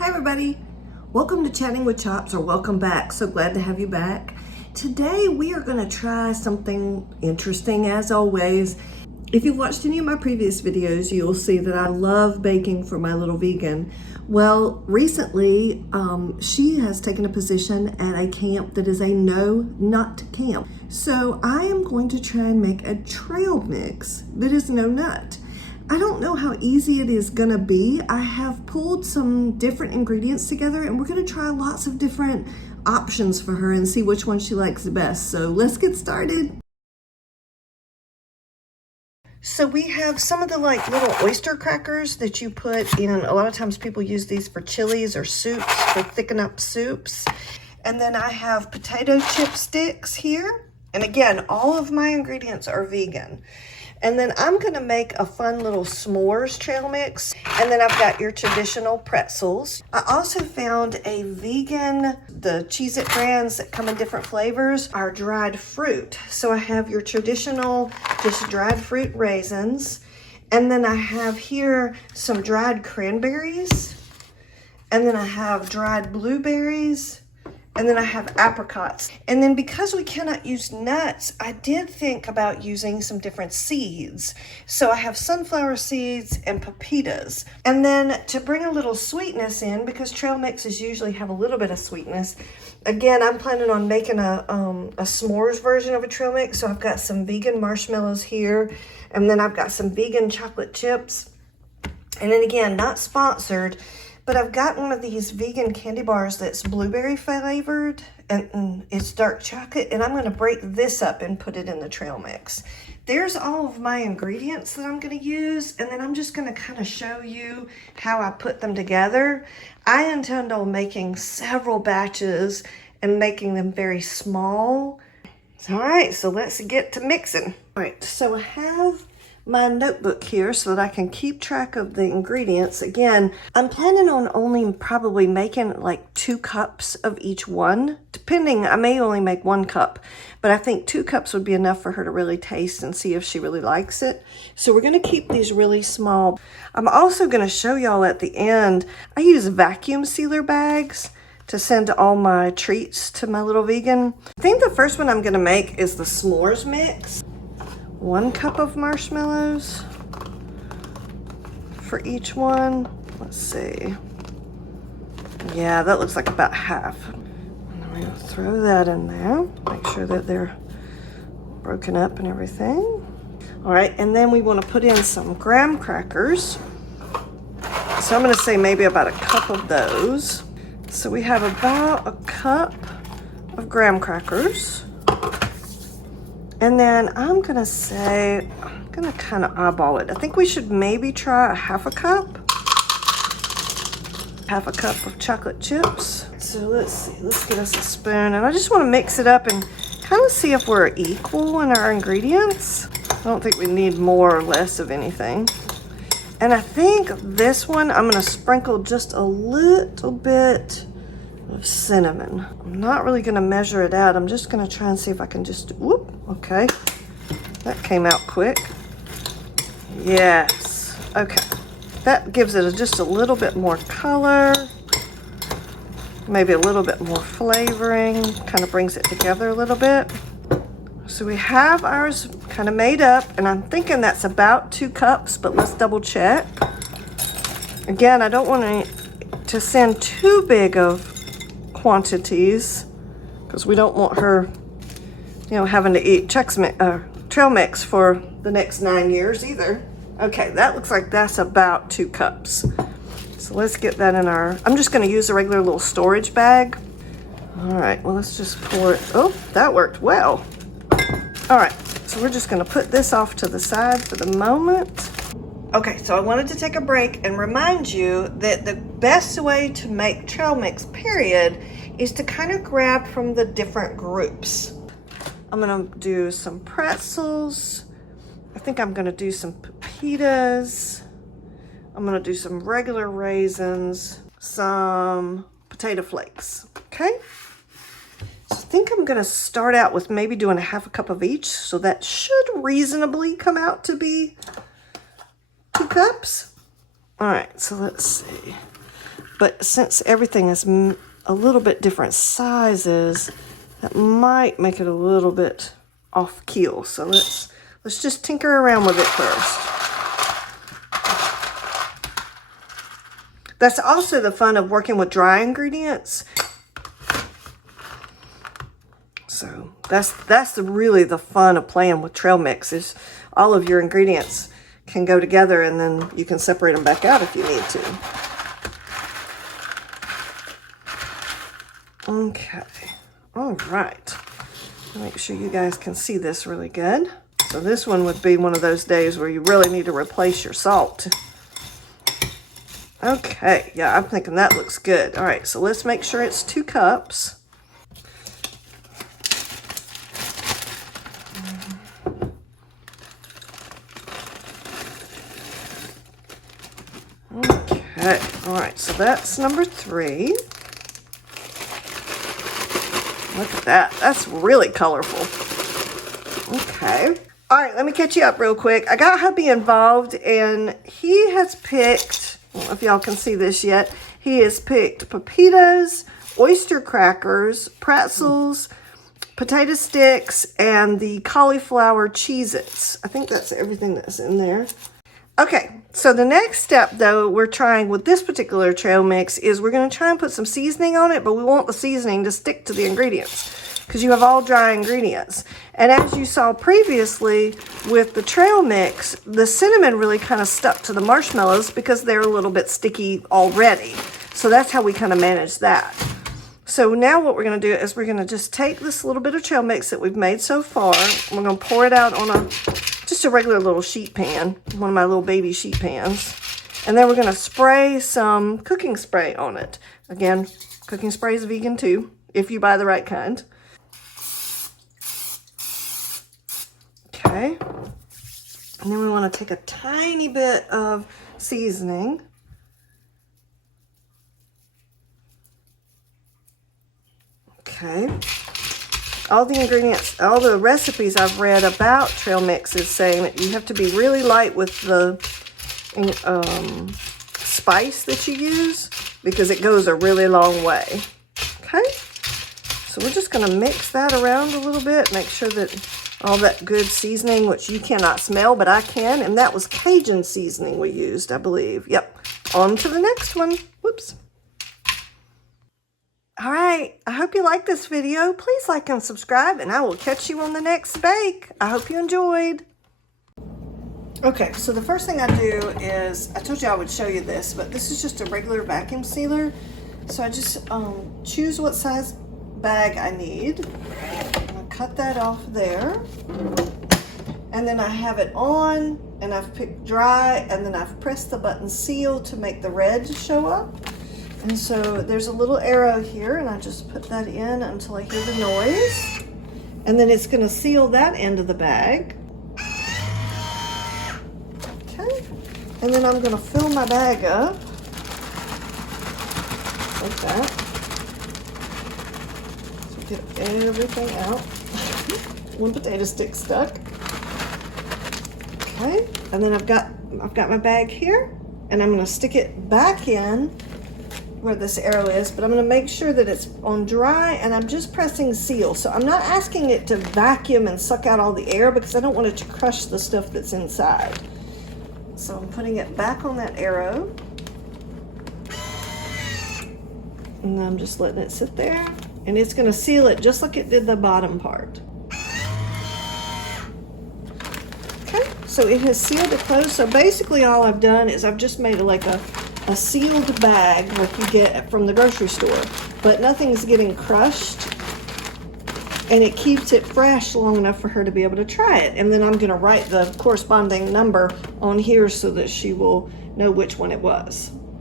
Hi everybody, welcome to Chatting with Chops, or welcome back. So glad to have you back. Today we are going to try something interesting as always. If you've watched any of my previous videos, you'll see that I love baking for my little vegan. Well, recently she has taken a position at a camp that is a no nut camp. So I am going to try and make a trail mix that is no nut. I don't know how easy it is gonna be. I have pulled some different ingredients together and we're gonna try lots of different options for her and see which one she likes the best. So let's get started. So we have some of the like little oyster crackers that you put in. A lot of times people use these for chilies or soups, for thicken up soups. And then I have potato chip sticks here. And again, all of my ingredients are vegan. And then I'm gonna make a fun little s'mores trail mix. And then I've got your traditional pretzels. I also found a vegan, the Cheez-It brands that come in different flavors are dried fruit. So I have your traditional, just dried fruit raisins. And then I have here some dried cranberries. And then I have dried blueberries. And then I have apricots. And then because we cannot use nuts, I did think about using some different seeds. So I have sunflower seeds and pepitas. And then to bring a little sweetness in, because trail mixes usually have a little bit of sweetness, again, I'm planning on making a s'mores version of a trail mix. So I've got some vegan marshmallows here, and then I've got some vegan chocolate chips. And then again, not sponsored, but I've got one of these vegan candy bars that's blueberry flavored and it's dark chocolate, and I'm gonna break this up and put it in the trail mix. There's all of my ingredients that I'm gonna use, and then I'm just gonna kind of show you how I put them together. I intend on making several batches and making them very small. All right, so let's get to mixing. All right, so I have my notebook here so that I can keep track of the ingredients. Again, I'm planning on only probably making like 2 cups of each one. Depending, I may only make 1 cup, but I think 2 cups would be enough for her to really taste and see if she really likes it. So we're gonna keep these really small. I'm also gonna show y'all at the end, I use vacuum sealer bags to send all my treats to my little vegan. I think the first one I'm gonna make is the s'mores mix. 1 cup of marshmallows for each one. Let's see. Yeah, that looks like about half. And I'm gonna throw that in there. Make sure that they're broken up and everything. All right, and then we wanna put in some graham crackers. So I'm gonna say maybe about 1 cup of those. So we have about 1 cup of graham crackers. And then I'm gonna say, I'm gonna kind of eyeball it. I think we should maybe try a 1/2 cup. 1/2 cup of chocolate chips. So let's see, let's get us a spoon. And I just wanna mix it up and kind of see if we're equal in our ingredients. I don't think we need more or less of anything. And I think this one, I'm gonna sprinkle just a little bit of cinnamon. I'm not really gonna measure it out. I'm just gonna try and see if I can just, whoop, okay. That came out quick. Yes, okay. That gives it just a little bit more color, maybe a little bit more flavoring, kind of brings it together a little bit. So we have ours kind of made up, and I'm thinking that's about 2 cups, but let's double check. Again, I don't want to send too big of quantities because we don't want her, you know, having to eat trail mix for the next 9 years either. Okay, that looks like that's about 2 cups. So let's get that in our, I'm just gonna use a regular little storage bag. All right, well, let's just pour it. Oh, that worked well. All right, so we're just gonna put this off to the side for the moment. Okay, so I wanted to take a break and remind you that the best way to make trail mix, period, is to kind of grab from the different groups. I'm gonna do some pretzels. I think I'm gonna do some pepitas. I'm gonna do some regular raisins, some potato flakes, okay? So I think I'm gonna start out with maybe doing a 1/2 cup of each, so that should reasonably come out to be 2 cups. All right, so let's see. but since everything is a little bit different sizes, that might make it a little bit off keel. So let's just tinker around with it first. That's also the fun of working with dry ingredients. So that's really the fun of playing with trail mix, is all of your ingredients can go together and then you can separate them back out if you need to. Okay, all right. Make sure you guys can see this really good. So this one would be one of those days where you really need to replace your salt. Okay, yeah, I'm thinking that looks good. All right, so let's make sure it's 2 cups. Okay, all right, so that's number 3. Look at that, that's really colorful. Okay. All right, let me catch you up real quick. I got hubby involved, and he has picked, I don't know if y'all can see this yet, he has picked pepitas, oyster crackers, pretzels, potato sticks, and the cauliflower Cheez-Its. I think that's everything that's in there. Okay, so the next step, though, we're trying with this particular trail mix is we're going to try and put some seasoning on it, but we want the seasoning to stick to the ingredients because you have all dry ingredients. And as you saw previously with the trail mix, the cinnamon really kind of stuck to the marshmallows because they're a little bit sticky already. So that's how we kind of manage that. So now what we're going to do is we're going to just take this little bit of trail mix that we've made so far. We're going to pour it out on just a regular little sheet pan, one of my little baby sheet pans. And then we're going to spray some cooking spray on it. Again, cooking spray is vegan too, if you buy the right kind. Okay. And then we want to take a tiny bit of seasoning. Okay. All the ingredients, all the recipes I've read about trail mixes saying that you have to be really light with the spice that you use because it goes a really long way. Okay, so we're just going to mix that around a little bit, make sure that all that good seasoning, which you cannot smell, but I can, and that was Cajun seasoning we used, I believe. Yep, on to the next one. Whoops. All right, I hope you liked this video. Please like and subscribe, and I will catch you on the next bake. I hope you enjoyed. Okay, so the first thing I do is, I told you I would show you this, but this is just a regular vacuum sealer. So I just choose what size bag I need. I'll cut that off there. And then I have it on, and I've picked dry, and then I've pressed the button seal to make the red show up. And so there's a little arrow here, and I just put that in until I hear the noise. And then it's going to seal that end of the bag. Okay. And then I'm going to fill my bag up. Like that. So get everything out. One potato stick stuck. Okay. And then I've got my bag here, and I'm going to stick it back in where this arrow is, but I'm going to make sure that it's on dry, and I'm just pressing seal. So I'm not asking it to vacuum and suck out all the air because I don't want it to crush the stuff that's inside. So I'm putting it back on that arrow, and I'm just letting it sit there, and it's going to seal it just like it did the bottom part. Okay, so it has sealed it closed. So basically all I've done is I've just made like a sealed bag like you get from the grocery store, but nothing's getting crushed, and it keeps it fresh long enough for her to be able to try it. And then I'm going to write the corresponding number on here so that she will know which one it was.